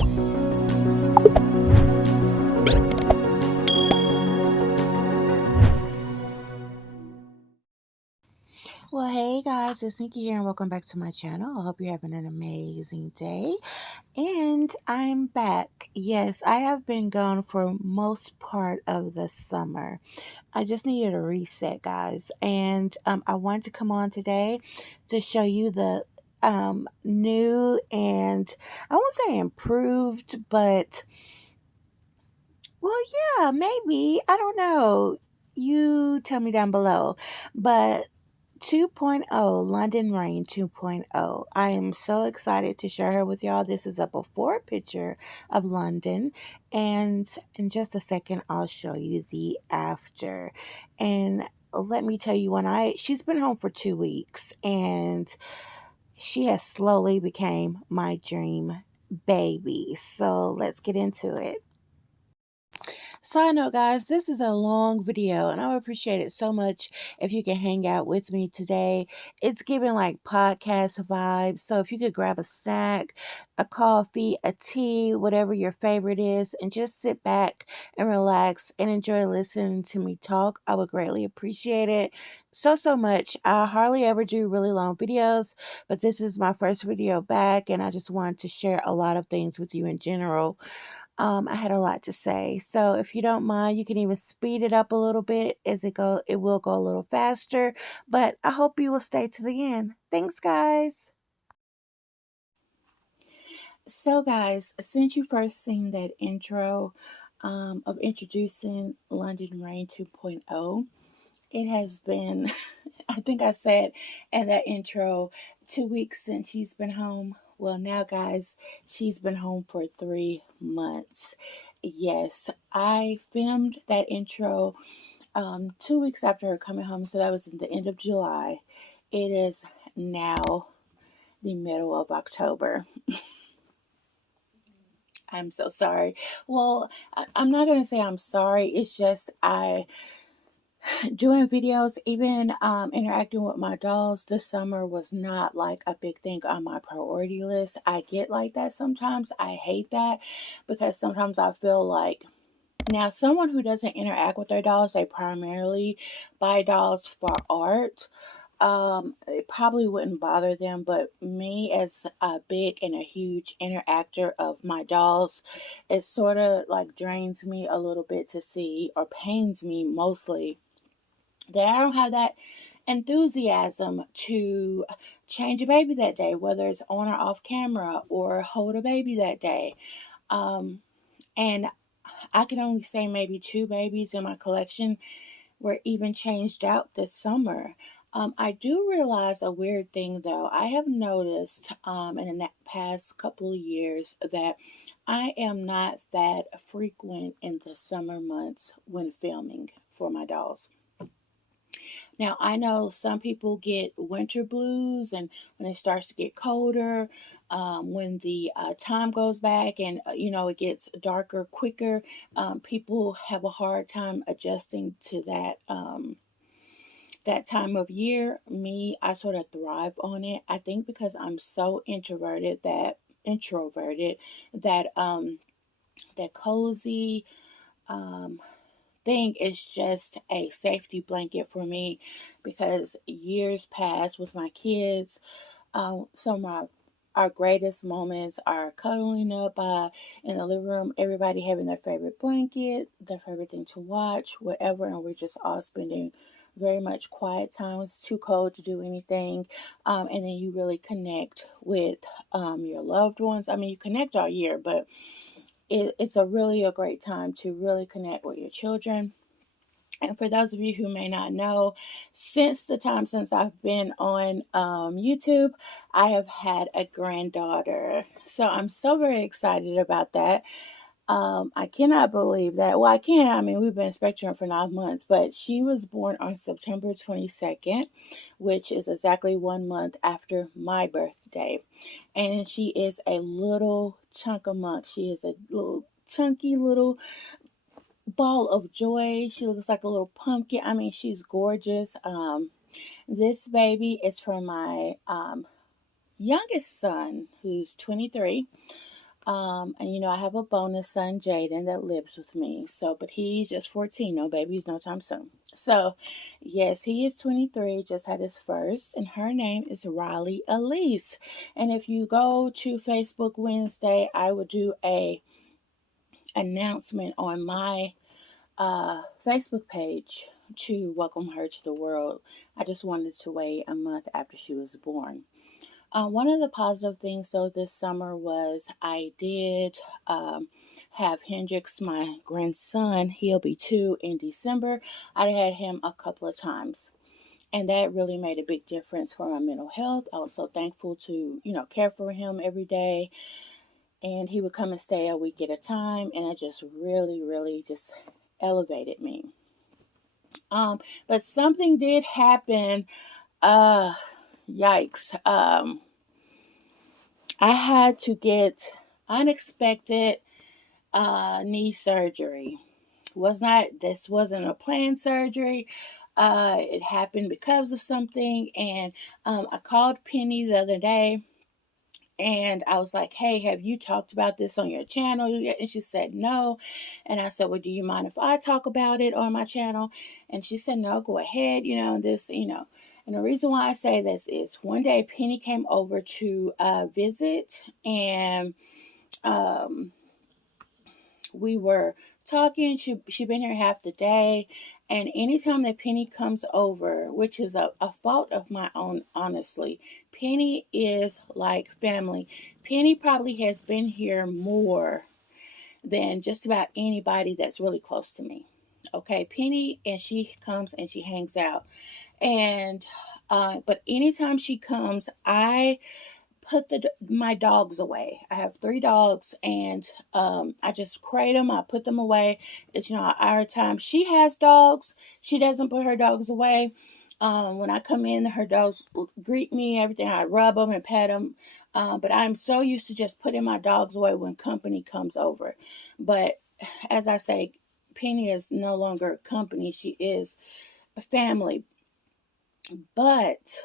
Well, hey guys, it's Nikki here, and welcome back to my channel. I hope you're having an amazing day. And I'm back. Yes, I have been gone for most part of the summer. I just needed a reset, guys. And I wanted to come on today to show you the new and I won't say improved, but well, yeah, maybe. I don't know. You tell me down below. But 2.0, Londyn Reign 2.0. I am so excited to share her with y'all. This is a before picture of Londyn, and in just a second I'll show you the after. And let me tell you, she's been home for 2 weeks, and she has slowly became my dream baby. So let's get into it. Side note, guys, this is a long video, and I would appreciate it so much if you can hang out with me today. It's giving like podcast vibes, so if you could grab a snack, a coffee, a tea, whatever your favorite is, and just sit back and relax and enjoy listening to me talk, I would greatly appreciate it so much. I hardly ever do really long videos, but this is my first video back, and I just wanted to share a lot of things with you in general. I had a lot to say. So if you don't mind, you can even speed it up a little bit as it will go a little faster, but I hope you will stay to the end. Thanks, guys. So guys, since you first seen that intro of introducing Londyn Reign 2.0, it has been, I think I said in that intro, 2 weeks since she's been home. Well, now, guys, she's been home for 3 months. Yes, I filmed that intro 2 weeks after her coming home, so that was in the end of July. It is now the middle of October. I'm so sorry. Well, I'm not going to say I'm sorry. It's just doing videos, even interacting with my dolls this summer was not like a big thing on my priority list. I get like that sometimes. I hate that because sometimes I feel like now someone who doesn't interact with their dolls, they primarily buy dolls for art. It probably wouldn't bother them, but me as a big and a huge interactor of my dolls, it sort of like drains me a little bit to see, or pains me mostly, that I don't have that enthusiasm to change a baby that day, whether it's on or off camera, or hold a baby that day. And I can only say maybe two babies in my collection were even changed out this summer. I do realize a weird thing though. I have noticed in the past couple of years that I am not that frequent in the summer months when filming for my dolls. Now, I know some people get winter blues, and when it starts to get colder, when the time goes back and it gets darker quicker, people have a hard time adjusting to that time of year. Me, I sort of thrive on it. I think because I'm so introverted that cozy um, thing is just a safety blanket for me, because years past with my kids, some of our greatest moments are cuddling up in the living room, everybody having their favorite blanket, their favorite thing to watch, whatever, and we're just all spending very much quiet time. It's too cold to do anything, and then you really connect with your loved ones. I mean, you connect all year, but it's a great time to really connect with your children. And for those of you who may not know, since I've been on YouTube, I have had a granddaughter. So I'm so very excited about that. I cannot believe that. Well, I can. I mean, we've been expecting her for 9 months, but she was born on September 22nd, which is exactly 1 month after my birthday. And she is a little chunk of monk. She is a little chunky little ball of joy. She looks like a little pumpkin. I mean, she's gorgeous. This baby is from my youngest son, who's 23. And I have a bonus son, Jaden, that lives with me. So, but he's just 14. No babies, no time soon. So, yes, he is 23, just had his first, and her name is Riley Elise. And if you go to Facebook Wednesday, I will do a announcement on my Facebook page to welcome her to the world. I just wanted to wait a month after she was born. One of the positive things, though, this summer was I did have Hendrix, my grandson. He'll be 2 in December. I had him a couple of times, and that really made a big difference for my mental health. I was so thankful to, care for him every day. And he would come and stay a week at a time, and it just really, really just elevated me. But something did happen. Uh, Yikes. I had to get unexpected knee surgery. This wasn't a planned surgery. It happened because of something, and I called Penny the other day, and I was like, "Hey, have you talked about this on your channel yet?" And she said no. And I said, "Well, do you mind if I talk about it on my channel?" And she said, "No, go ahead. This. And the reason why I say this is one day Penny came over to visit, and um, we were talking. She been here half the day, and anytime that Penny comes over, which is a fault of my own, honestly, Penny is like family. Penny probably has been here more than just about anybody that's really close to me. Okay, Penny, and she comes and she hangs out, and but anytime she comes, I put my dogs away. I have 3 dogs, and I just crate them. I put them away. It's our time. She has dogs. She doesn't put her dogs away. When I come in, her dogs greet me. Everything. I rub them and pet them. But I'm so used to just putting my dogs away when company comes over. But as I say, Penny is no longer company. She is a family. But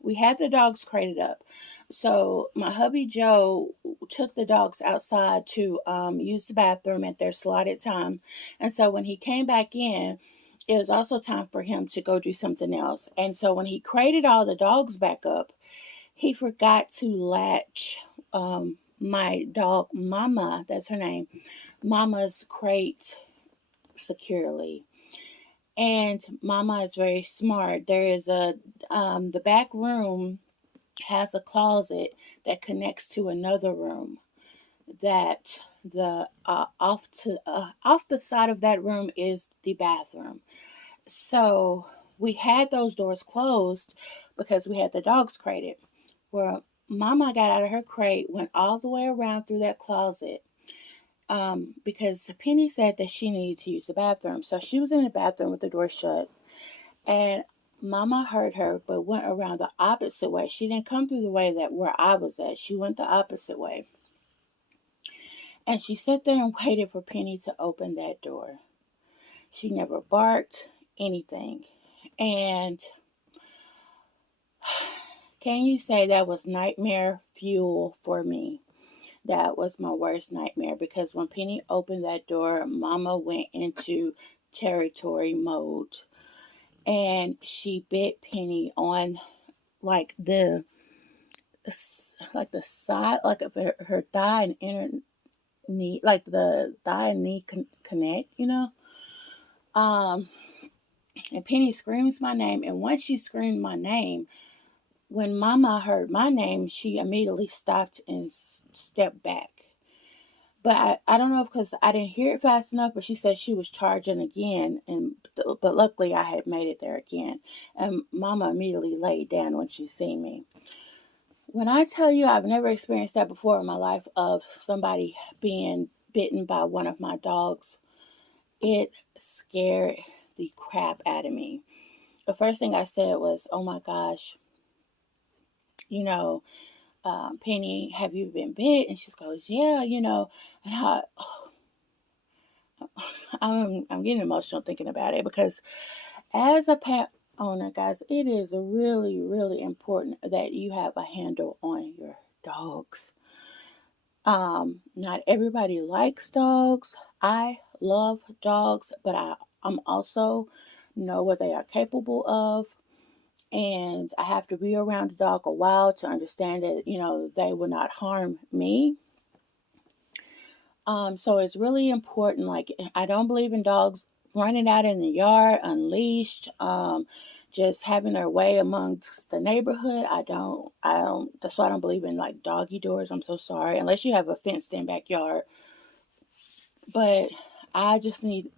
we had the dogs crated up. So my hubby Joe took the dogs outside to use the bathroom at their slotted time. And so when he came back in, it was also time for him to go do something else. And so when he crated all the dogs back up, he forgot to latch my dog Mama, that's her name, Mama's crate securely. And Mama is very smart. There is the back room has a closet that connects to another room that the off the side of that room is the bathroom. So we had those doors closed because we had the dogs crated. Well, Mama got out of her crate, went all the way around through that closet, because Penny said that she needed to use the bathroom. So she was in the bathroom with the door shut, and Mama heard her, but went around the opposite way. She didn't come through the way that where I was at. She went the opposite way. And she sat there and waited for Penny to open that door. She never barked, anything. And can you say that was nightmare fuel for me? That was my worst nightmare, because when Penny opened that door, Mama went into territory mode, and she bit Penny on like the side, like of her thigh and inner knee, like the thigh and knee connect. Um, and Penny screams my name, and once she screamed my name, when Mama heard my name, she immediately stopped and stepped back. But I don't know if because I didn't hear it fast enough, but she said she was charging again, but luckily I had made it there again, and Mama immediately laid down when she seen me. When I tell you I've never experienced that before in my life, of somebody being bitten by one of my dogs, it scared the crap out of me. The first thing I said was, "Oh my gosh, you know, Penny, have you been bit?" And she goes, "Yeah, And I'm getting emotional thinking about it, because as a pet owner, guys, it is really, really important that you have a handle on your dogs. Not everybody likes dogs. I love dogs, but I'm also know what they are capable of. And I have to be around a dog a while to understand that, they will not harm me. So it's really important. Like, I don't believe in dogs running out in the yard unleashed, just having their way amongst the neighborhood. I don't, that's why I don't believe in like doggy doors. I'm so sorry. Unless you have a fenced in backyard. But I just need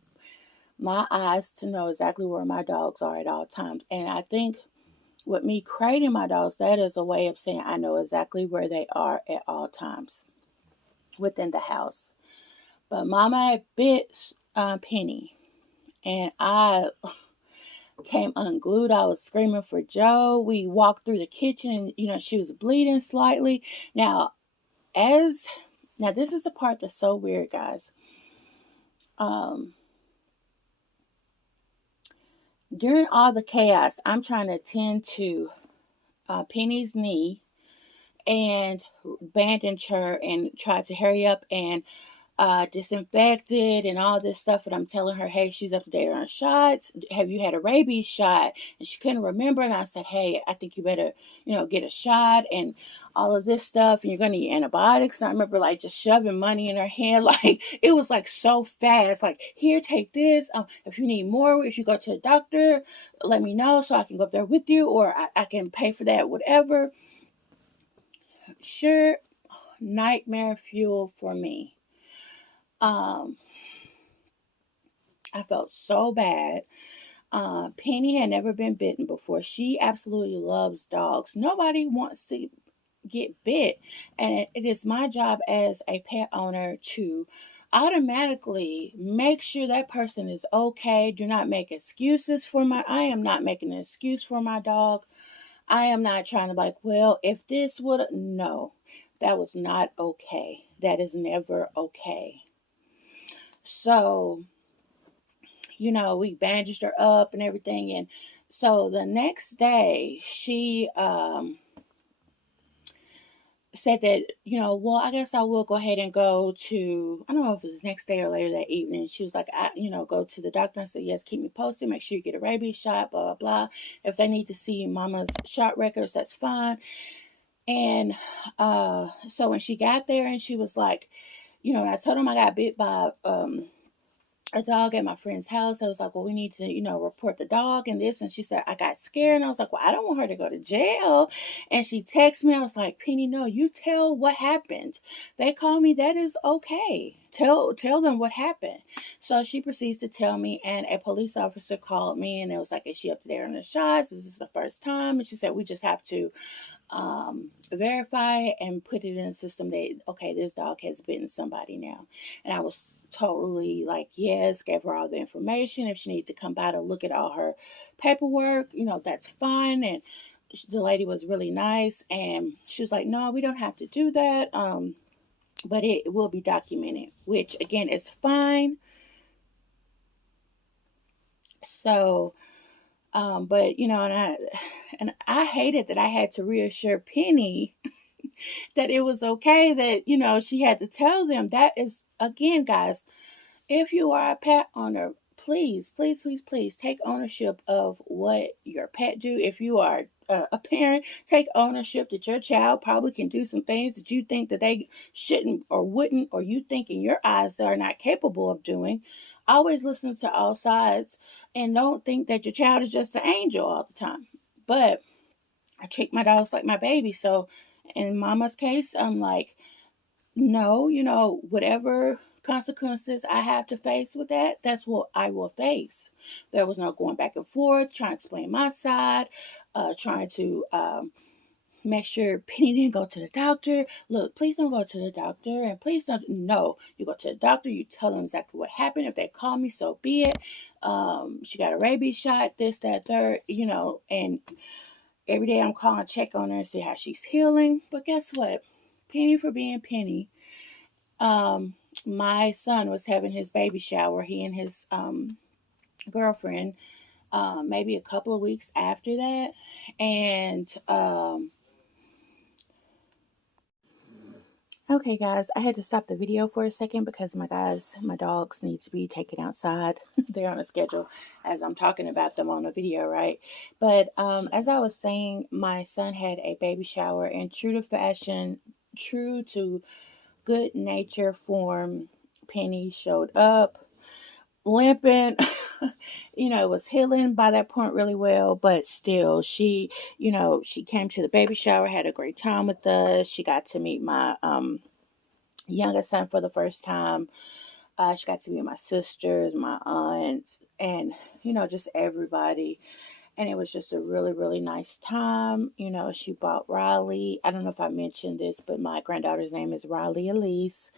my eyes to know exactly where my dogs are at all times. And I think with me creating my dogs, that is a way of saying I know exactly where they are at all times within the house. But Mama had bit Penny, and I came unglued. I was screaming for Joe. We walked through the kitchen, and she was bleeding slightly. Now, as now, this is the part that's so weird, guys. Um, During all the chaos, I'm trying to attend to Penny's knee and bandage her and try to hurry up and disinfected and all this stuff. And I'm telling her, hey, she's up to date on shots. Have you had a rabies shot? And she couldn't remember. And I said, hey, I think you better, get a shot and all of this stuff. And you're going to need antibiotics. And I remember like just shoving money in her hand. Like it was like so fast. Like, here, take this. If you need more, if you go to the doctor, let me know so I can go up there with you, or I can pay for that, whatever. Sure, nightmare fuel for me. Um, I felt so bad. Penny had never been bitten before. She absolutely loves dogs. Nobody wants to get bit. And it is my job as a pet owner to automatically make sure that person is okay. Do not make excuses for I am not making an excuse for my dog. I am not trying to like, well, if this would, no, that was not okay. That is never okay. So, we bandaged her up and everything. And so the next day, she said that, well, I guess I will go ahead and go to, I don't know if it was the next day or later that evening. She was like, go to the doctor. I said, yes, keep me posted. Make sure you get a rabies shot, blah, blah, blah. If they need to see mama's shot records, that's fine. And so when she got there and she was like, and I told him I got bit by a dog at my friend's house. I was like, well, we need to, report the dog and this. And she said, I got scared. And I was like, well, I don't want her to go to jail. And she texted me. I was like, Penny, no, you tell what happened. They call me. That is okay. Tell them what happened. So she proceeds to tell me, and a police officer called me and it was like, is she up to date on the shots? Is this the first time? And she said, we just have to verify and put it in the system that, okay, this dog has bitten somebody now. And I was totally like, yes, gave her all the information. If she needed to come by to look at all her paperwork, that's fine. And the lady was really nice, and she was like, no, we don't have to do that, but it will be documented, which again is fine. So but and I hated that I had to reassure Penny that it was okay, that she had to tell them. That is, again, guys, if you are a pet owner, please, please, please, please take ownership of what your pet do. If you are a parent, take ownership that your child probably can do some things that you think that they shouldn't or wouldn't, or you think in your eyes they are not capable of doing. Always listen to all sides, and don't think that your child is just an angel all the time. But I treat my dogs like my baby. So in Mama's case, I'm like, no, whatever consequences I have to face with that, that's what I will face. There was no going back and forth, trying to explain my side, trying to make sure Penny didn't go to the doctor. Look, please don't go to the doctor, and please don't. No, you go to the doctor, you tell them exactly what happened. If they call me, so be it. She got a rabies shot, this, that, third, and every day I'm calling to check on her and see how she's healing. But guess what? Penny for being Penny. Um, my son was having his baby shower. He and his girlfriend, maybe a couple of weeks after that, and Okay, guys, I had to stop the video for a second because my dogs need to be taken outside. They're on a schedule as I'm talking about them on the video, right? But as I was saying, my son had a baby shower, and true to fashion, true to good nature form, Penny showed up limping. Was healing by that point really well, but still, she came to the baby shower, had a great time with us. She got to meet my youngest son for the first time. She got to meet my sisters, my aunts, and just everybody. And it was just a really, really nice time. She bought Riley. I don't know if I mentioned this, but my granddaughter's name is Riley Elise.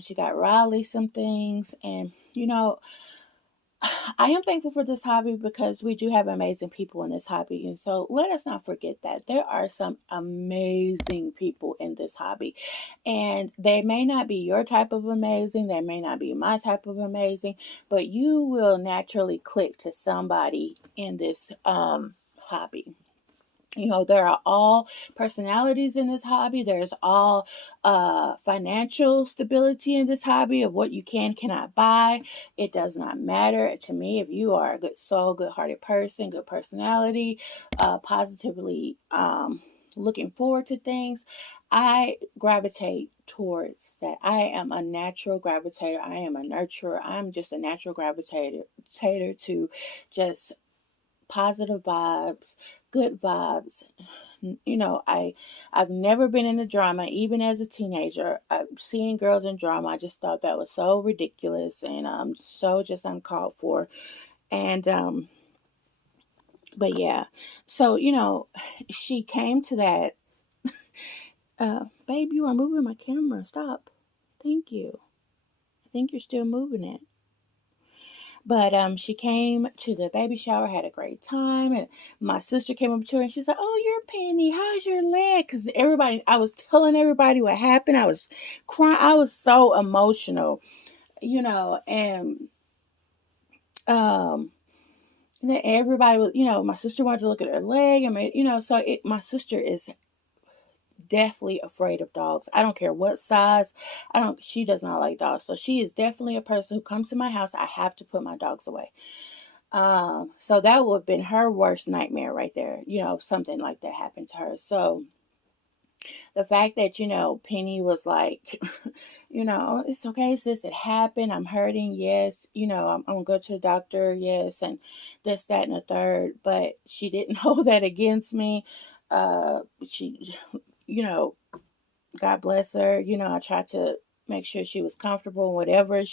She got Riley some things, and I am thankful for this hobby because we do have amazing people in this hobby. And so let us not forget that there are some amazing people in this hobby. And they may not be your type of amazing, they may not be my type of amazing, but you will naturally click to somebody in this hobby. There are all personalities in this hobby. There's all financial stability in this hobby of what you cannot buy. It does not matter to me if you are a good soul, good hearted person, good personality, positively looking forward to things. I gravitate towards that. I am a natural gravitator. I am a nurturer. I'm just a natural gravitator to just positive vibes, good vibes. I've never been in a drama, even as a teenager. Seeing girls in drama, I just thought that was so ridiculous and so just uncalled for. And but yeah, so she came to that. Babe, you are moving my camera. Stop. Thank you. I think you're still moving it. But she came to the baby shower, had a great time, and my sister came up to her and she's like, "Oh, you're Penny. How's your leg?" Because I was telling everybody what happened. I was crying. I was so emotional, and um. And then everybody was, my sister wanted to look at her leg. I mean, my sister is deathly afraid of dogs. I don't care what size. She does not like dogs. So she is definitely a person who comes to my house. I have to put my dogs away. So that would have been her worst nightmare right there, something like that happened to her. So the fact that, Penny was like, it's okay, sis, it happened. I'm hurting. Yes. I'm going to go to the doctor. Yes. And this, that, and the third. But she didn't hold that against me. She, you know, God bless her. I tried to make sure she was comfortable. Whatever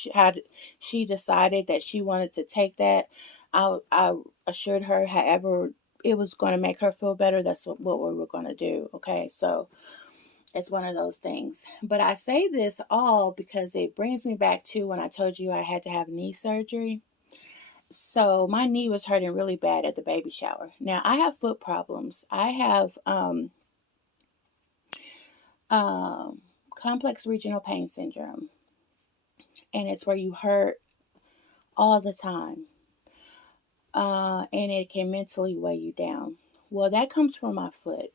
she decided that she wanted to take that, I assured her, however it was going to make her feel better, that's what we were going to do. Okay, so it's one of those things. But I say this all because it brings me back to when I told you I had to have knee surgery. So my knee was hurting really bad at the baby shower. Now I have foot problems. I have um, complex regional pain syndrome, and it's where you hurt all the time, and it can mentally weigh you down. Well, that comes from my foot.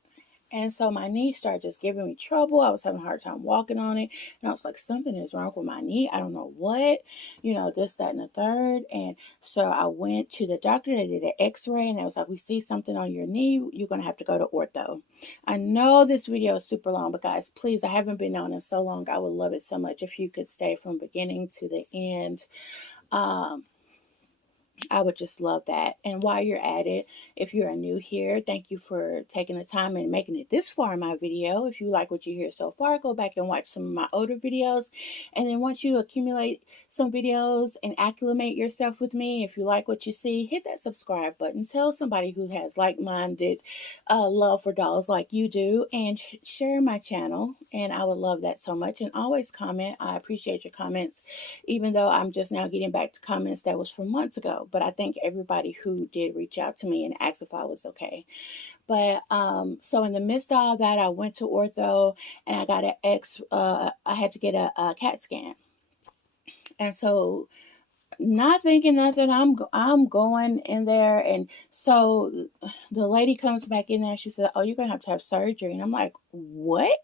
And so my knee started just giving me trouble. I was having a hard time walking on it. And I was like, something is wrong with my knee. I don't know what, this, that, and the third. And so I went to the doctor. They did an x-ray and they was like, we see something on your knee. You're going to have to go to ortho. I know this video is super long, but guys, please, I haven't been on in so long. I would love it so much if you could stay from beginning to the end. Um, I would just love that. And while you're at it, if you're new here, thank you for taking the time and making it this far in my video. If you like what you hear so far, go back and watch some of my older videos. And then once you accumulate some videos and acclimate yourself with me, if you like what you see, hit that subscribe button. Tell somebody who has like-minded love for dolls like you do, and share my channel. And I would love that so much. And always comment. I appreciate your comments, even though I'm just now getting back to comments that was from months ago. But I thank everybody who did reach out to me and ask if I was okay. But so in the midst of all that, I went to ortho and I got I had to get a CAT scan. And so not thinking nothing, I'm going in there, and so the lady comes back in there. She said, "Oh, you're gonna have to have surgery," and I'm like, "What?"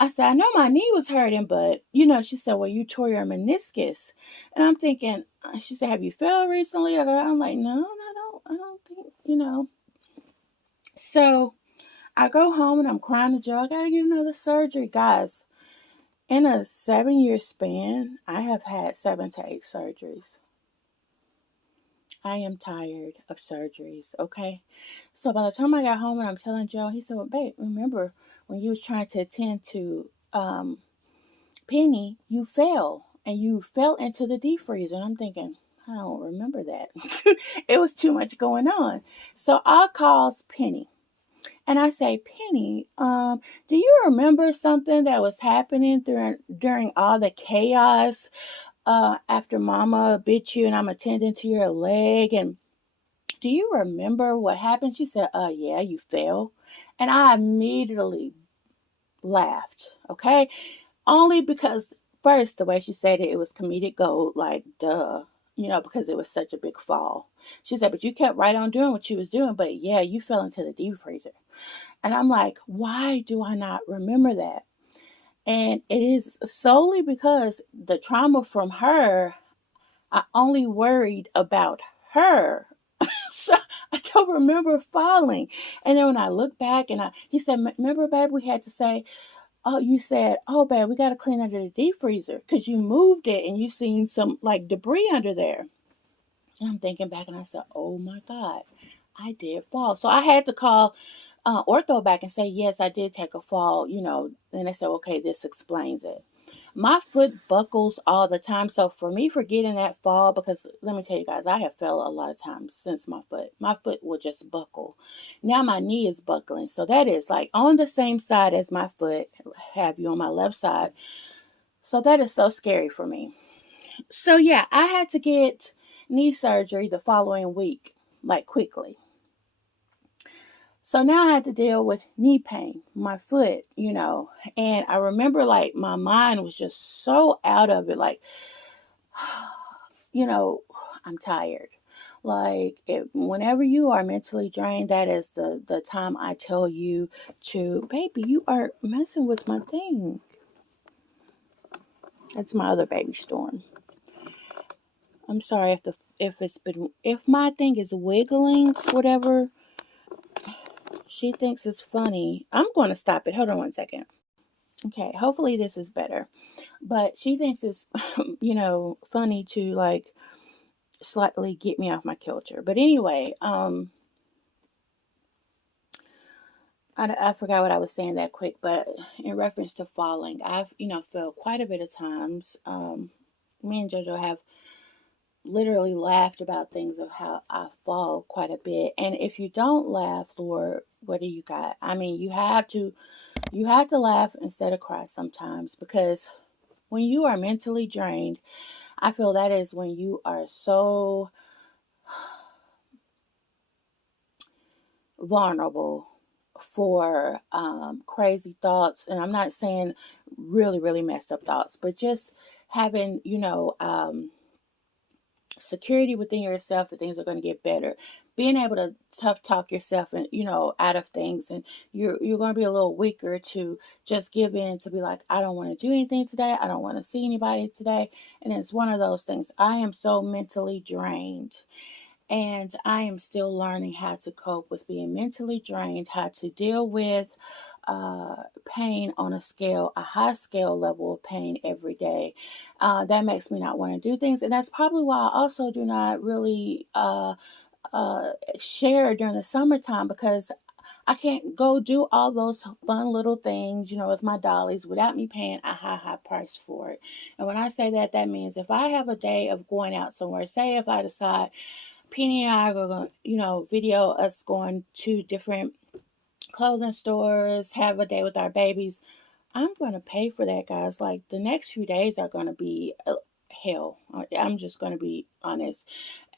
I said, I know my knee was hurting, but she said, well, you tore your meniscus. And I'm thinking, she said, have you fell recently? And I'm like, no, I don't think. So I go home and I'm crying to Joe. I got to get another surgery. Guys, in a 7-year span, I have had 7 to 8 surgeries. I am tired of surgeries, okay? So by the time I got home and I'm telling Joe, he said, well, babe, remember when you was trying to attend to Penny, you fell and you fell into the deep freezer. And I'm thinking, I don't remember that. It was too much going on. So I calls Penny and I say, Penny, do you remember something that was happening during all the chaos after Mama bit you and I'm attending to your leg? And do you remember what happened? She said, yeah, you fell. And I immediately laughed, okay? Only because, first, the way she said it, it was comedic gold, like, duh, because it was such a big fall. She said, but you kept right on doing what you was doing, but yeah, you fell into the deep freezer. And I'm like, why do I not remember that? And it is solely because the trauma from her, I only worried about her. So I don't remember falling. And then when I look back and he said, remember, babe, we had to say, oh, you said, oh, babe, we got to clean under the deep freezer because you moved it and you seen some like debris under there. And I'm thinking back and I said, oh my God, I did fall. So I had to call ortho back and say, yes, I did take a fall. And they said, okay, this explains it. My foot buckles all the time. So for me forgetting that fall, because let me tell you guys, I have fell a lot of times since my foot will just buckle. Now my knee is buckling. So that is like on the same side as my foot, have you on my left side. So that is so scary for me. So yeah, I had to get knee surgery the following week, like quickly. So now I had to deal with knee pain, my foot. And I remember like my mind was just so out of it, like, you know, I'm tired. Like whenever you are mentally drained, that is the time I tell you to, baby, you are messing with my thing. That's my other baby Storm. I'm sorry if my thing is wiggling, whatever she thinks is funny. I'm going to stop it. Hold on one second. Okay, hopefully this is better. But she thinks it's, funny to like slightly get me off my kilter. But anyway, I forgot what I was saying that quick. But in reference to falling, I've fell quite a bit of times. Me and JoJo have literally laughed about things of how I fall quite a bit. And if you don't laugh, Lord, what do you got? I mean, you have to laugh instead of cry sometimes, because when you are mentally drained, I feel that is when you are so vulnerable for crazy thoughts. And I'm not saying really, really messed up thoughts, but just having, security within yourself that things are going to get better, being able to tough talk yourself and out of things, and you're going to be a little weaker to just give in, to be like, I don't want to do anything today, I don't want to see anybody today. And it's one of those things. I am so mentally drained, and I am still learning how to cope with being mentally drained, how to deal with pain on a high scale level of pain every day. That makes me not want to do things. And that's probably why I also do not really share during the summertime, because I can't go do all those fun little things, with my dollies without me paying a high price for it. And when I say that, that means if I have a day of going out somewhere, say if I decide Penny and I are going to, video us going to different clothing stores, have a day with our babies. I'm going to pay for that, guys. Like the next few days are going to be hell. I'm just going to be honest.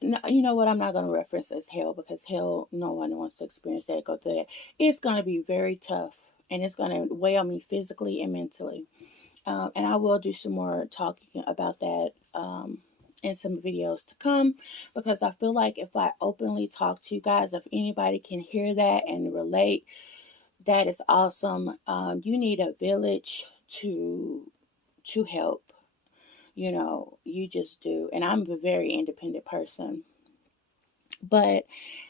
No, you know what? I'm not going to reference as hell, because hell, no one wants to experience that, go through that. It's going to be very tough, and it's going to weigh on me physically and mentally. And I will do some more talking about that in some videos to come, because I feel like if I openly talk to you guys, if anybody can hear that and relate, That is awesome. You need a village to help. You know, you just do. And I'm a very independent person. But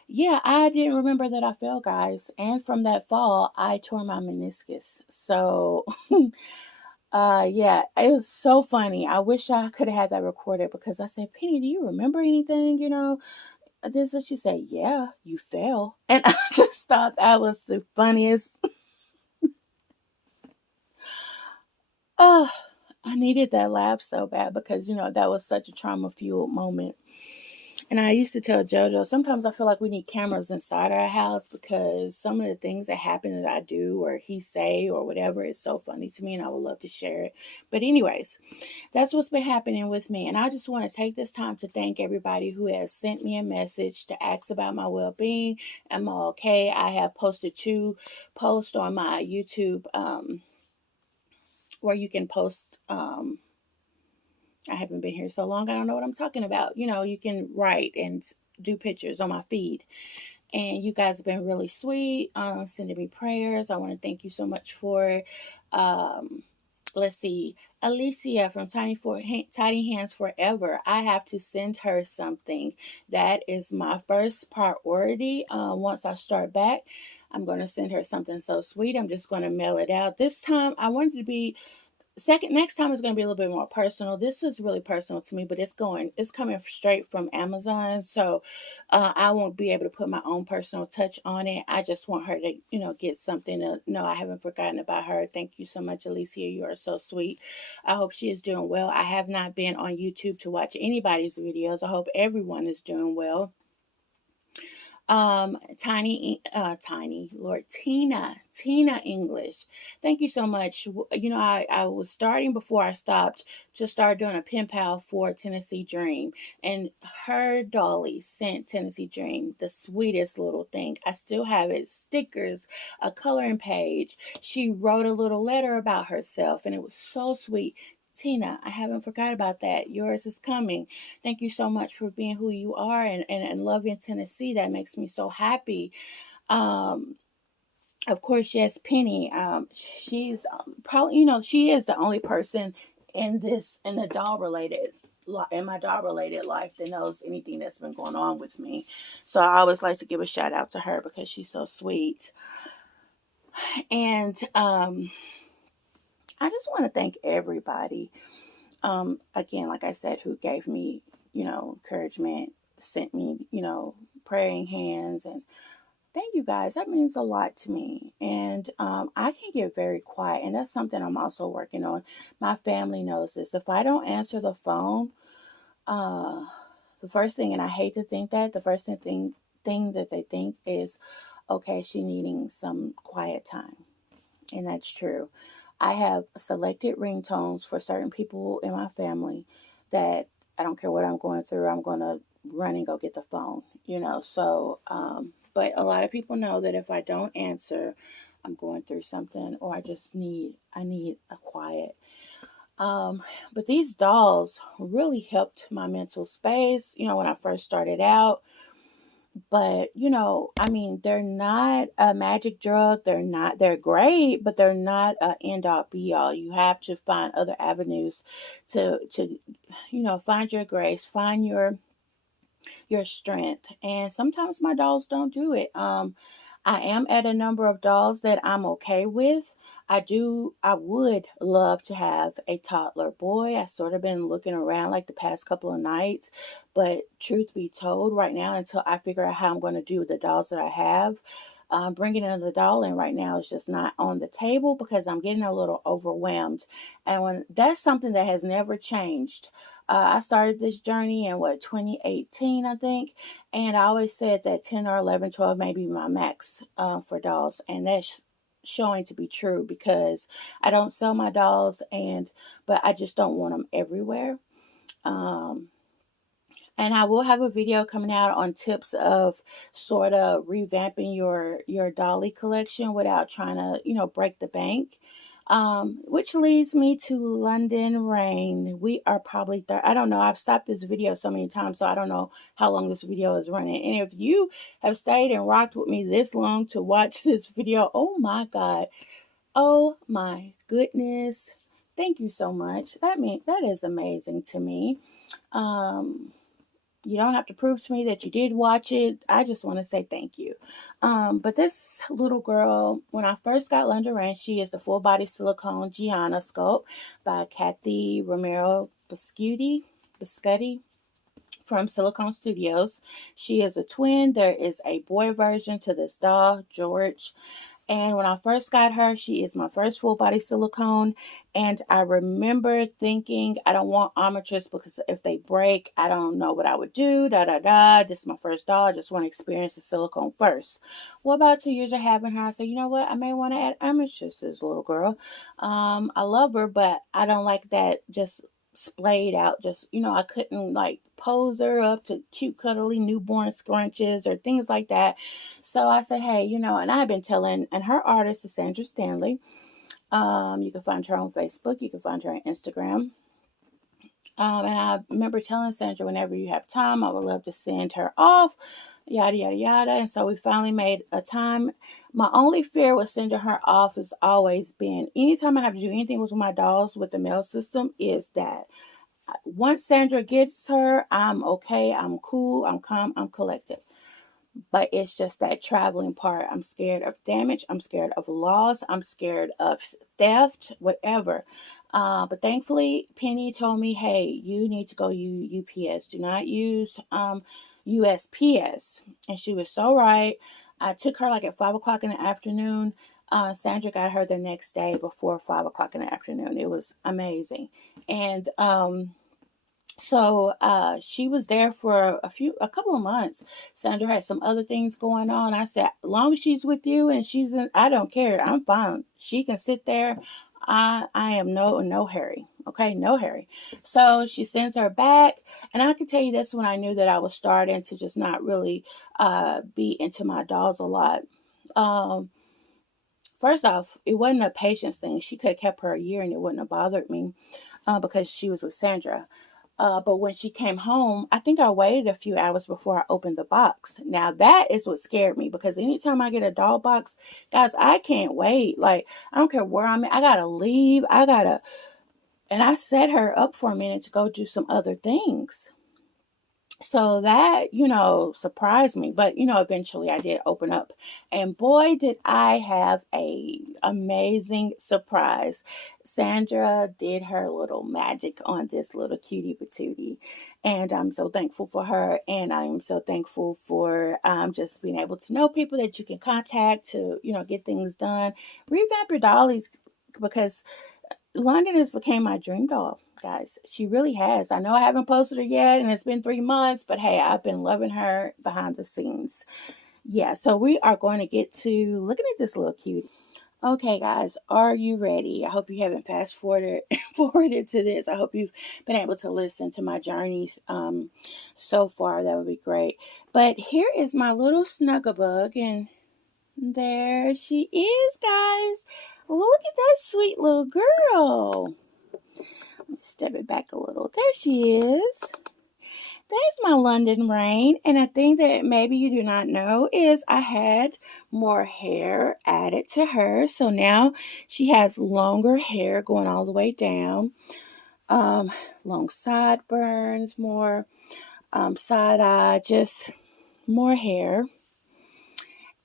yeah, I didn't remember that I fell, guys. And from that fall, I tore my meniscus. So yeah, it was so funny. I wish I could have had that recorded because I said, Penny, do you remember anything? You know, this and she said, yeah, you fell. And I just thought that was the funniest. Oh, I needed that laugh so bad because, you know, that was such a trauma fueled moment. And I used to tell JoJo, sometimes I feel like we need cameras inside our house because some of the things that happen that I do or he say or whatever is so funny to me and I would love to share it. But anyways, that's what's been happening with me. And I just want to take this time to thank everybody who has sent me a message to ask about my well-being. Am I okay? I have posted 2 posts on my YouTube where you can post I haven't been here so long. I don't know what I'm talking about. You know, you can write and do pictures on my feed. And you guys have been really sweet, sending me prayers. I want to thank you so much for it. Let's see, Alicia from Tiny Hands Forever. I have to send her something. That is my first priority. Once I start back, I'm going to send her something so sweet. I'm just going to mail it out. This time, I wanted to be second next time is going to be a little bit more personal. This is really personal to me, but it's coming straight from Amazon, so I won't be able to put my own personal touch on it. I just want her to, you know, get something to know I haven't forgotten about her. Thank you so much, Alicia. You are so sweet. I hope she is doing well. I have not been on YouTube to watch anybody's videos. I hope everyone is doing well. Tiny Lord, Tina English, thank you so much. You know, I was starting before I stopped to start doing a pen pal for Tennessee Dream, and her dolly sent Tennessee Dream the sweetest little thing. I still have it, stickers, a coloring page. She wrote a little letter about herself and it was so sweet. Tina, I haven't forgot about that. Yours is coming. Thank you so much for being who you are and loving Tennessee. That makes me so happy. Um, of course, yes, Penny. She's probably, you know, she is the only person in the doll related in my doll related life that knows anything that's been going on with me. So I always like to give a shout out to her because she's so sweet. And I just want to thank everybody. Again, like I said, who gave me, you know, encouragement, sent me, you know, praying hands. And thank you guys. That means a lot to me. And I can get very quiet. And that's something I'm also working on. My family knows this. If I don't answer the phone, uh, the first thing, and I hate to think that, the first thing that they think is, okay, she needing some quiet time. And that's true. I have selected ringtones for certain people in my family that I don't care what I'm going through, I'm going to run and go get the phone, you know. So, but a lot of people know that if I don't answer, I'm going through something or I need a quiet. Um, but these dolls really helped my mental space, you know, when I first started out. But, you know, I mean, they're not a magic drug. They're great, but they're not a end all be all. You have to find other avenues to, you know, find your grace, find your strength. And sometimes my dolls don't do it. I am at a number of dolls that I'm okay with. I would love to have a toddler boy. I sort of been looking around like the past couple of nights, but truth be told, right now, until I figure out how I'm going to do with the dolls that I have, bringing another doll in right now is just not on the table because I'm getting a little overwhelmed. And when that's something that has never changed. I started this journey in 2018, I think, and I always said that 10 or 11, 12 may be my max for dolls, and that's showing to be true because I don't sell my dolls, but I just don't want them everywhere. Um, and I will have a video coming out on tips of sort of revamping your dolly collection without trying to, you know, break the bank. Which leads me to Londyn Reign. We are probably, I don't know, I've stopped this video so many times, so I don't know how long this video is running. And if you have stayed and rocked with me this long to watch this video, oh my God, oh my goodness. Thank you so much. That is amazing to me. Um, you don't have to prove to me that you did watch it. I just want to say thank you. But this little girl, when I first got Londyn Reign, she is the full body silicone Gianna sculpt by Kathy Romero Biscutti from Silicone Studios. She is a twin. There is a boy version to this doll, George. And when I first got her, she is my first full body silicone. And I remember thinking, I don't want armatures because if they break, I don't know what I would do. Da da da. This is my first doll. I just want to experience the silicone first. Well, about 2 years of having her, I said, you know what? I may want to add armatures to this little girl. I love her, but I don't like that just splayed out. Just, I couldn't like pose her up to cute, cuddly newborn scrunches or things like that. So I said, hey, and I've been telling, and her artist is Sandra Stanley. You can find her on Facebook. You can find her on Instagram. And I remember telling Sandra, whenever you have time, I would love to send her off, yada, yada, yada. And so we finally made a time. My only fear with sending her off has always been anytime I have to do anything with my dolls with the mail system is that once Sandra gets her, I'm okay, I'm cool, I'm calm, I'm collected. But it's just that traveling part. I'm scared of damage. I'm scared of loss. I'm scared of theft, whatever. But thankfully, Penny told me, hey, you need to go UPS. Do not use USPS. And she was so right. I took her like at 5 o'clock in the afternoon. Sandra got her the next day before 5 o'clock in the afternoon. It was amazing. And so she was there for a couple of months. Sandra had some other things going on. I said, as long as she's with you and I don't care. I'm fine. She can sit there. I am no hurry. Okay, no hurry. So she sends her back, and I can tell you that's when I knew that I was starting to just not really be into my dolls a lot. Um, First off, it wasn't a patience thing. She could have kept her a year and it wouldn't have bothered me because she was with Sandra. But when she came home, I think I waited a few hours before I opened the box. Now that is what scared me because anytime I get a doll box, guys, I can't wait. Like, I don't care where I'm at. I gotta leave. And I set her up for a minute to go do some other things. So that, surprised me. But, eventually I did open up. And boy, did I have a amazing surprise. Sandra did her little magic on this little cutie patootie. And I'm so thankful for her. And I am so thankful for just being able to know people that you can contact to, get things done. Revamp your dollies because Londyn has became my dream doll, guys. She really has. I know I haven't posted her yet, and it's been 3 months, but hey, I've been loving her behind the scenes. Yeah, so we are going to get to looking at this little cutie. Okay, guys, are you ready? I hope you haven't fast forwarded forwarded to this. I hope you've been able to listen to my journeys so far. That would be great. But here is my little snugglebug, and there she is, guys. Look at that sweet little girl. Let's step it back a little. There she is. There's my Londyn Reign. And a thing that maybe you do not know is I had more hair added to her. So now she has longer hair going all the way down. Long sideburns, more side eye, just more hair.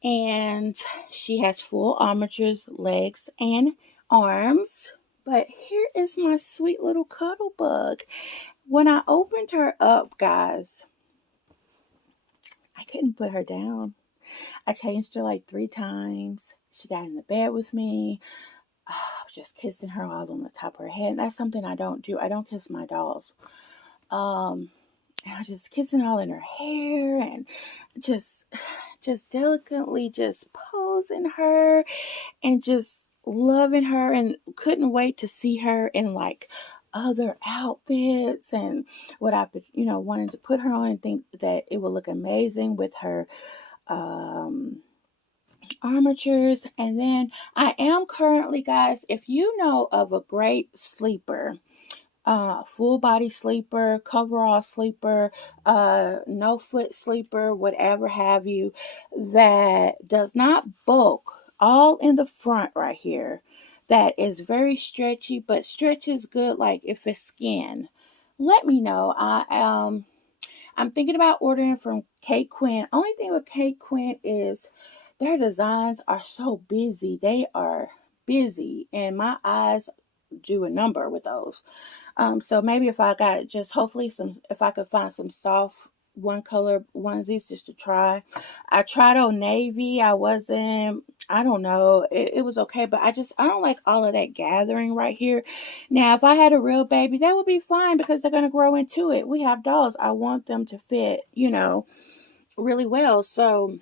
And she has full armatures, legs, and arms. But here is my sweet little cuddle bug. When I opened her up, guys, I couldn't put her down. I changed her like 3 times. She got in the bed with me. I was just kissing her all on the top of her head. And that's something I don't do. I don't kiss my dolls. I was just kissing all in her hair and just delicately just posing her and just loving her and couldn't wait to see her in like other outfits and what I've been, wanting to put her on and think that it would look amazing with her armatures. And then I am currently, guys, if you know of a great sleeper, full body sleeper, coverall sleeper, no foot sleeper, whatever have you, that does not bulk all in the front right here, that is very stretchy, but stretches good like if it's skin. Let me know. I'm thinking about ordering from Kate Quinn. Only thing with Kate Quinn is their designs are so busy. They are busy, and my eyes do a number with those. So maybe if I got just hopefully if I could find some soft one color onesies just to try. I tried on navy. I don't know. It was okay, but I don't like all of that gathering right here. Now, if I had a real baby, that would be fine because they're going to grow into it. We have dolls. I want them to fit, really well. So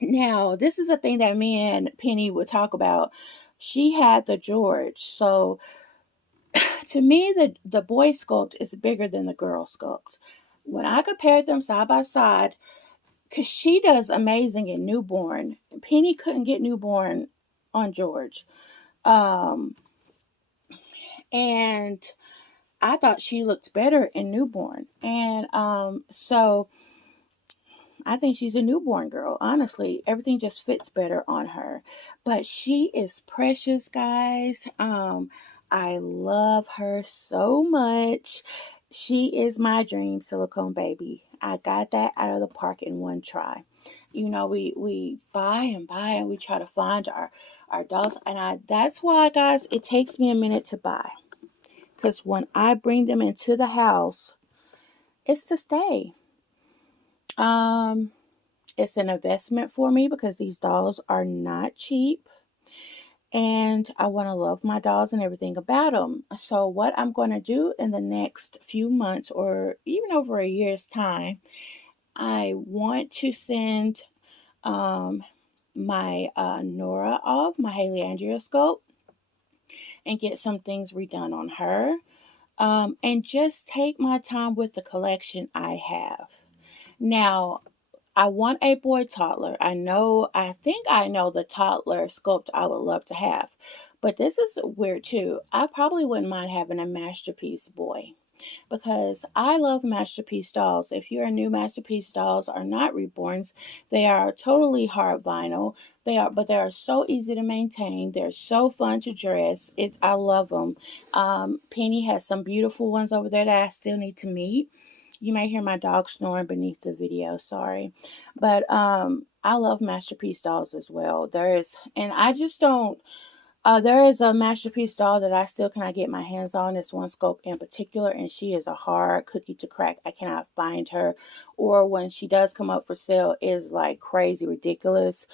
now this is a thing that me and Penny would talk about. She had the George. So to me, the boy sculpt is bigger than the girl sculpt. When I compared them side by side, because she does amazing in newborn, Penny couldn't get newborn on George. Um, and I thought she looked better in newborn. And so I think she's a newborn girl. Honestly, everything just fits better on her. But she is precious, guys. I love her so much. She is my dream silicone baby. I got that out of the park in one try. We buy and buy and we try to find our dolls, and I that's why, guys, it takes me a minute to buy, because when I bring them into the house, it's to stay. Um, It's an investment for me because these dolls are not cheap, and I want to love my dolls and everything about them. So, what I'm going to do in the next few months or even over a year's time, I want to send um, my Nora off, my Haley Andrea scope, and get some things redone on her. And just take my time with the collection I have. Now, I want a boy toddler. I think I know the toddler sculpt I would love to have. But this is weird too. I probably wouldn't mind having a masterpiece boy because I love masterpiece dolls. If you're a new masterpiece dolls are not reborns, they are totally hard vinyl. But they are so easy to maintain. They're so fun to dress. I love them. Penny has some beautiful ones over there that I still need to meet. You may hear my dog snoring beneath the video, sorry. But I love masterpiece dolls as well. And I just don't there is a masterpiece doll that I still cannot get my hands on. It's one scope in particular, and she is a hard cookie to crack. I cannot find her, or when she does come up for sale, is like crazy ridiculous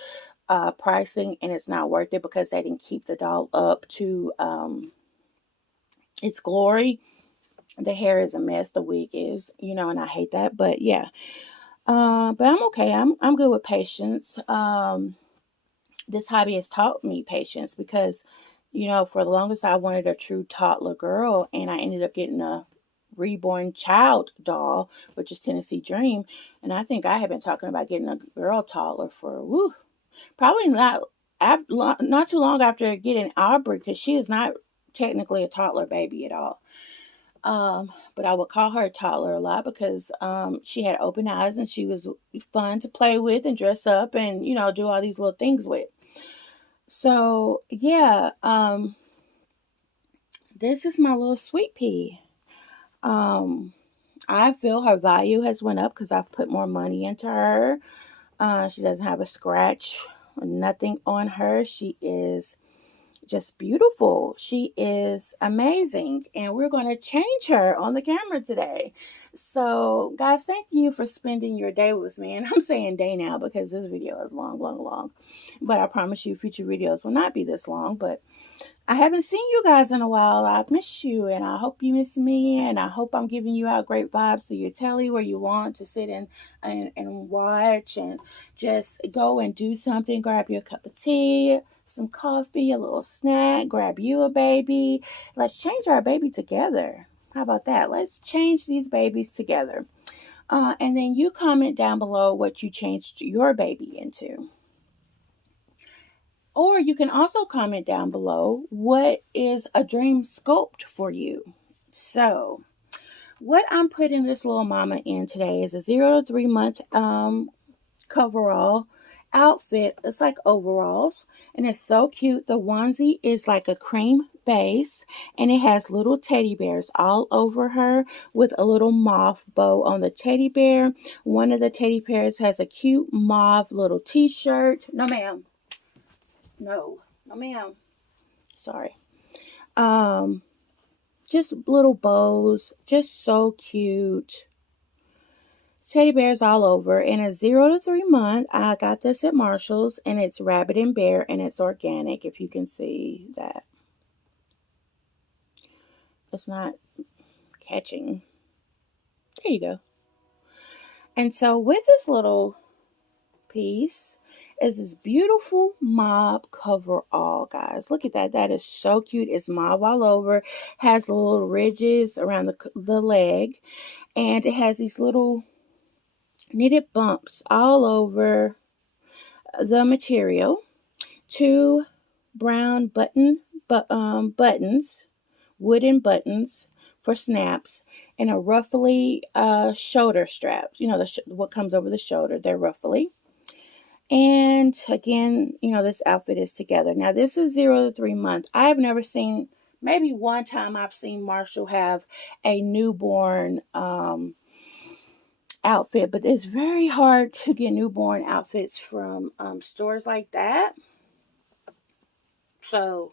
pricing, and it's not worth it because they didn't keep the doll up to its glory. The hair is a mess. The wig is, and I hate that. But yeah, but I'm okay. I'm good with patience. This hobby has taught me patience because, for the longest I wanted a true toddler girl, and I ended up getting a reborn child doll, which is Tennessee Dream. And I think I have been talking about getting a girl toddler for probably not too long after getting Aubrey, because she is not technically a toddler baby at all. But I would call her a toddler a lot because she had open eyes and she was fun to play with and dress up and do all these little things with. So yeah, this is my little sweet pea. Um, I feel her value has went up because I've put more money into her. She doesn't have a scratch or nothing on her. She is just beautiful. She is amazing. And we're going to change her on the camera today. So, guys, thank you for spending your day with me. And I'm saying day now because this video is long, long, long. But I promise you, future videos will not be this long. But I haven't seen you guys in a while. I've missed you, and I hope you miss me. And I hope I'm giving you out great vibes to your telly where you want to sit and watch and just go and do something. Grab your cup of tea, some coffee, a little snack, grab you a baby. Let's change our baby together. How about that? Let's change these babies together. And then you comment down below what you changed your baby into. Or you can also comment down below, what is a dream sculpt for you? So, what I'm putting this little mama in today is a 0 to 3 month coverall outfit. It's like overalls, and it's so cute. The onesie is like a cream base, and it has little teddy bears all over her with a little mauve bow on the teddy bear. One of the teddy bears has a cute mauve little t-shirt. No ma'am. No ma'am. Sorry. Um just little bows, just so cute. Teddy bears all over. In a 0 to 3 month, I got this at Marshall's, and it's rabbit and bear, and it's organic. If you can see that, it's not catching. There you go. And so with this little piece is this beautiful mauve coverall, guys. Look at that. That is so cute. It's mauve all over. Has little ridges around the leg, and it has these little knitted bumps all over the material. Two brown buttons, wooden buttons for snaps, and a ruffly shoulder strap. You know, what comes over the shoulder. They're ruffly. And again, this outfit is together. Now, this is 0 to 3 months. I have never seen, maybe one time I've seen Marshall have a newborn outfit, but it's very hard to get newborn outfits from stores like that. So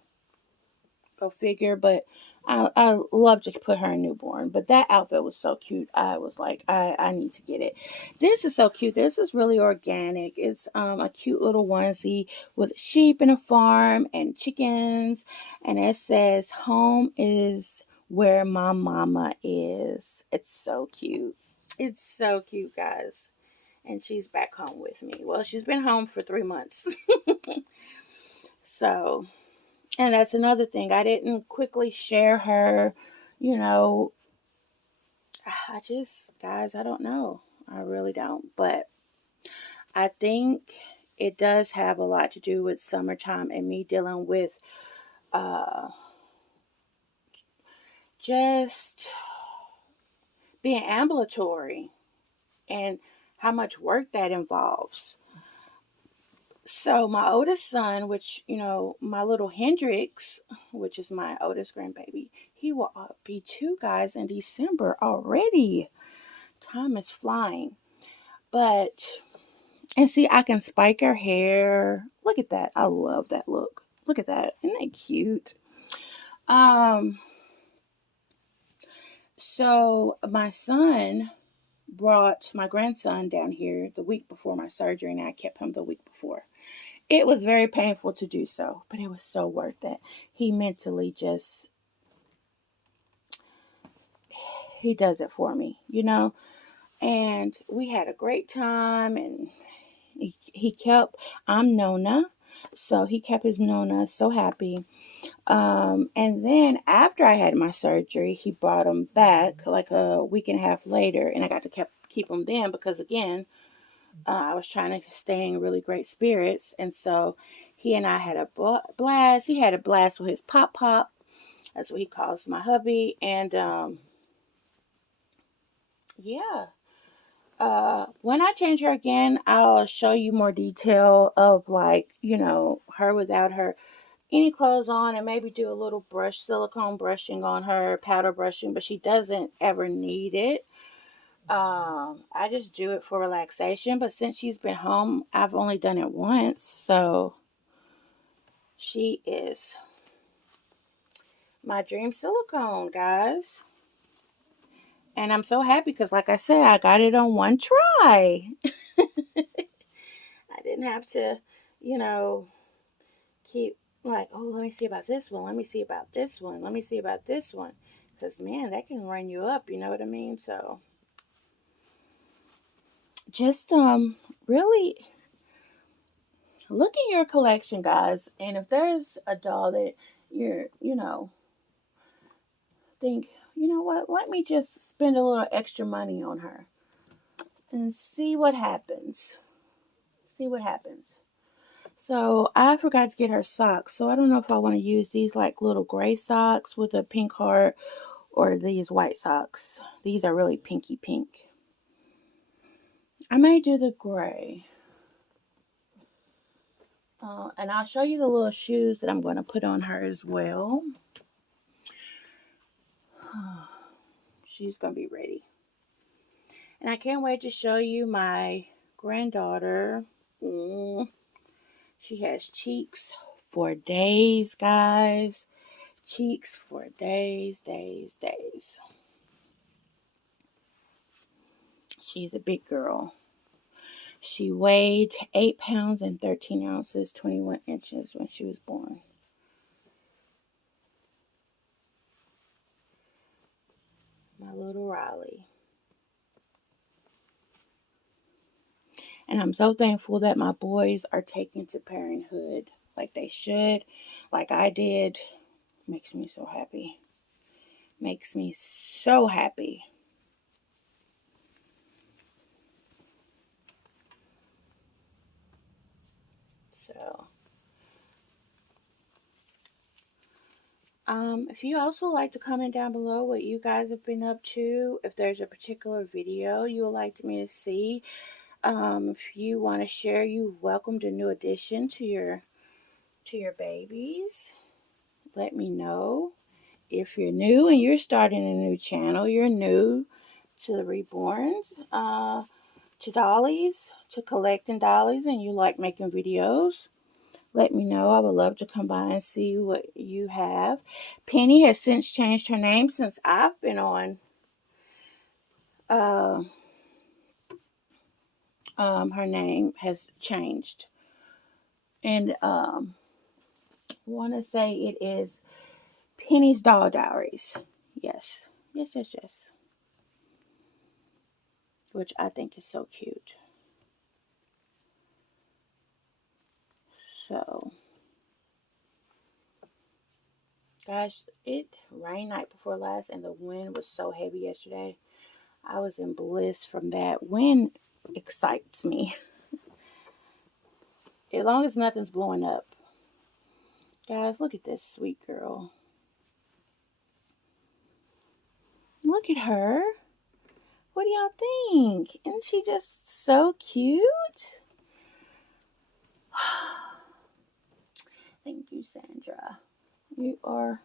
go figure. But I love to put her in newborn. But that outfit was so cute. I was like, I need to get it. This is so cute. This is really organic. It's a cute little onesie with sheep and a farm and chickens. And it says, "Home is where my mama is." It's so cute. It's so cute, guys. And she's back home with me. Well, she's been home for 3 months. So, and that's another thing. I didn't quickly share her, you know. Guys, I don't know. I really don't. But I think it does have a lot to do with summertime and me dealing with uh, just being ambulatory and how much work that involves. So my oldest son, which, my little Hendrix, which is my oldest grandbaby, he will be 2, guys, in December already. Time is flying. But, and see, I can spike her hair. Look at that. I love that look. Look at that. Isn't that cute? Um, so my son brought my grandson down here the week before my surgery, and I kept him the week before. It was very painful to do so, but it was so worth it. He mentally just, he does it for me, And we had a great time, and he kept, I'm Nona, so he kept his Nona so happy. And then after I had my surgery, he brought him back like a week and a half later, and I got to keep him then because, again, I was trying to stay in really great spirits. And so he and I had a blast. He had a blast with his pop pop. That's what he calls my hubby. And yeah. When I change her again, I'll show you more detail of, like, her without her any clothes on, and maybe do a little silicone brushing on her, powder brushing, but she doesn't ever need it. I just do it for relaxation, but since she's been home, I've only done it once, so she is my dream silicone, guys. And I'm so happy because, like I said, I got it on one try. I didn't have to, you know, keep like, oh, let me see about this one. Let me see about this one. Let me see about this one. Because, man, that can run you up. You know what I mean? So, just really look in your collection, guys. And if there's a doll that you're, think, you know what, let me just spend a little extra money on her and see what happens. See what happens. So I forgot to get her socks. So I don't know if I want to use these like little gray socks with a pink heart or these white socks. These are really pinky pink. I may do the gray. And I'll show you the little shoes that I'm going to put on her as well. She's going to be ready. And I can't wait to show you my granddaughter. She has cheeks for days, guys. Cheeks for days, days, days. She's a big girl. She weighed 8 pounds and 13 ounces, 21 inches when she was born. My little Riley. And I'm so thankful that my boys are taking to parenthood like they should, like I did. Makes me so happy. Makes me so happy. So, if you also like to comment down below what you guys have been up to, if there's a particular video you would like me to see, if you want to share, you welcomed a new addition to your babies. Let me know. If you're new and you're starting a new channel, you're new to the reborns, to dollies, to collecting dollies, and you like making videos, let me know. I would love to come by and see what you have. Penny has since changed her name since I've been on. Uh, her name has changed, and I want to say it is Penny's Doll Diaries. Yes, yes, yes, yes. Which I think is so cute. So, gosh, it rained night before last, and the wind was so heavy yesterday. I was in bliss from that. Wind excites me. As long as nothing's blowing up. Guys, look at this sweet girl. Look at her. What do y'all think? Isn't she just so cute? Thank you, Sandra. You are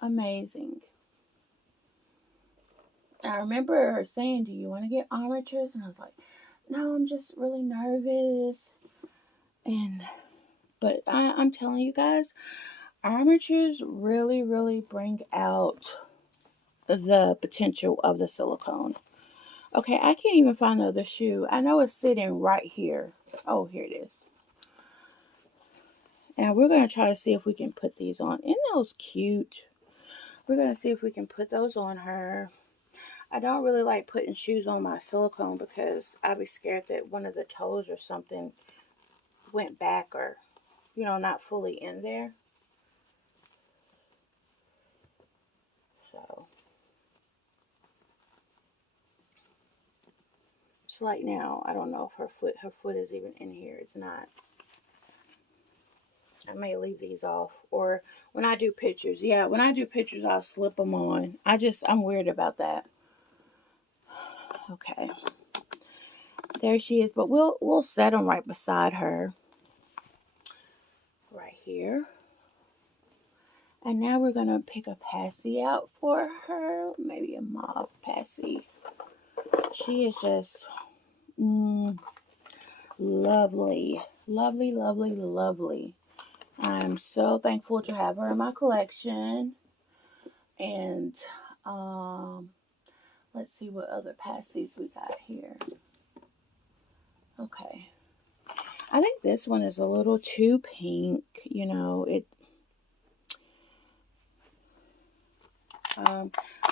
amazing. I remember her saying, "Do you want to get armatures?" And I was like, "No, I'm just really nervous." But I'm telling you guys, armatures really, really bring out the potential of the silicone. Okay, I can't even find the other shoe. I know it's sitting right here. Oh, here it is. And we're going to try to see if we can put these on. Isn't those cute? We're going to see if we can put those on her. I don't really like putting shoes on my silicone because I'd be scared that one of the toes or something went back or, not fully in there. So, it's like now, I don't know if her foot is even in here. It's not. I may leave these off. Or when I do pictures, yeah, when I do pictures, I'll slip them on. I'm weird about that. Okay. There she is. But we'll set them right beside her. Right here. And now we're going to pick a passy out for her. Maybe a mauve passy. She is just lovely. Lovely, lovely, lovely. I'm so thankful to have her in my collection. And let's see what other passies we got here. Okay. I think this one is a little too pink.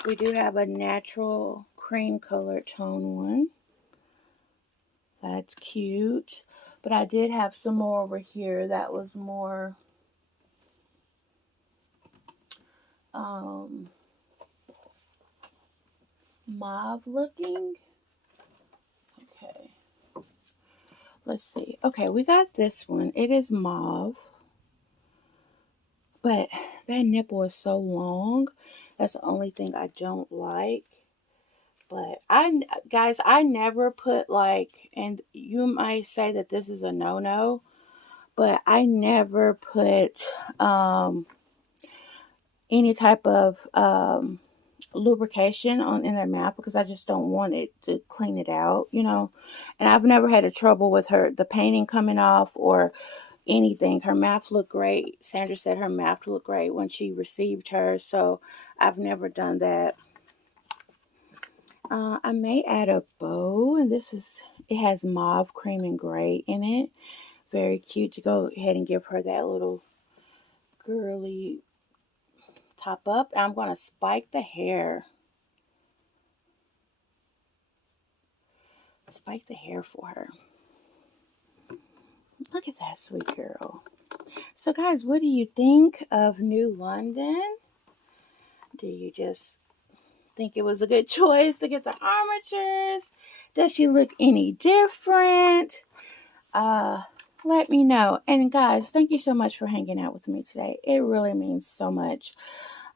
We do have a natural cream colored tone one. That's cute. But I did have some more over here that was more mauve looking. Okay. let's see. Okay, we got this one. It is mauve, but that nipple is so long. That's the only thing I don't like. But guys, I never put like, and you might say that this is a no-no, but I never put any type of lubrication on in their mouth because I just don't want it to clean it out, you know. And I've never had a trouble with her the painting coming off or anything. Her mouth looked great. Sandra said her mouth looked great when she received her, so I've never done that. I may add a bow, and it has mauve, cream, and gray in it. Very cute to go ahead and give her that little girly top up. I'm going to spike the hair. Spike the hair for her. Look at that sweet girl. So, guys, what do you think of New London? Do you just think it was a good choice to get the armatures? Does she look any different? Uh, Let me know. And guys, thank you so much for hanging out with me today. It really means so much.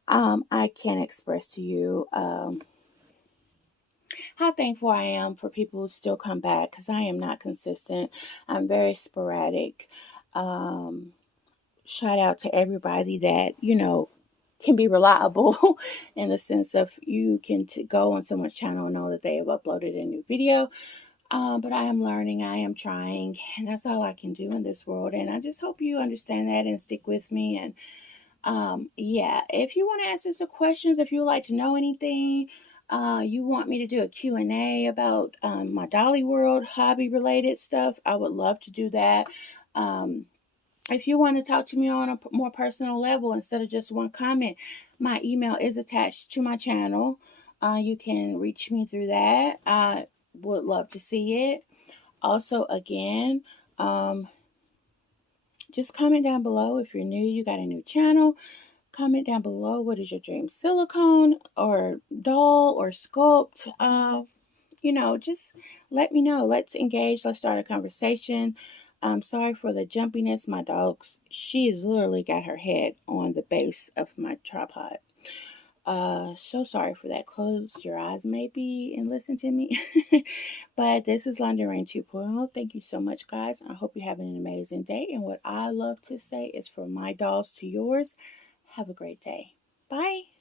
I can't express to you how thankful I am for people who still come back because I am not consistent. I'm very sporadic. Um, Shout out to everybody that, you know, can be reliable in the sense of you can go on someone's channel and know that they have uploaded a new video. But I am learning, I am trying, and that's all I can do in this world. And I just hope you understand that and stick with me. And yeah, if you want to ask us some questions, if you would like to know anything, you want me to do a Q&A about my Dolly World hobby related stuff, I would love to do that. If you want to talk to me on a more personal level instead of just one comment, my email is attached to my channel. You can reach me through that. I would love to see it. Also, again, just comment down below if you're new, you got a new channel. Comment down below what is your dream silicone or doll or sculpt. Just let me know. Let's engage. Let's start a conversation. I'm sorry for the jumpiness. My dog's, she's literally got her head on the base of my tripod. So sorry for that. Close your eyes maybe and listen to me. But this is Londyn Reign 2.0. Thank you so much, guys. I hope you're having an amazing day. And what I love to say is from my dolls to yours, have a great day. Bye.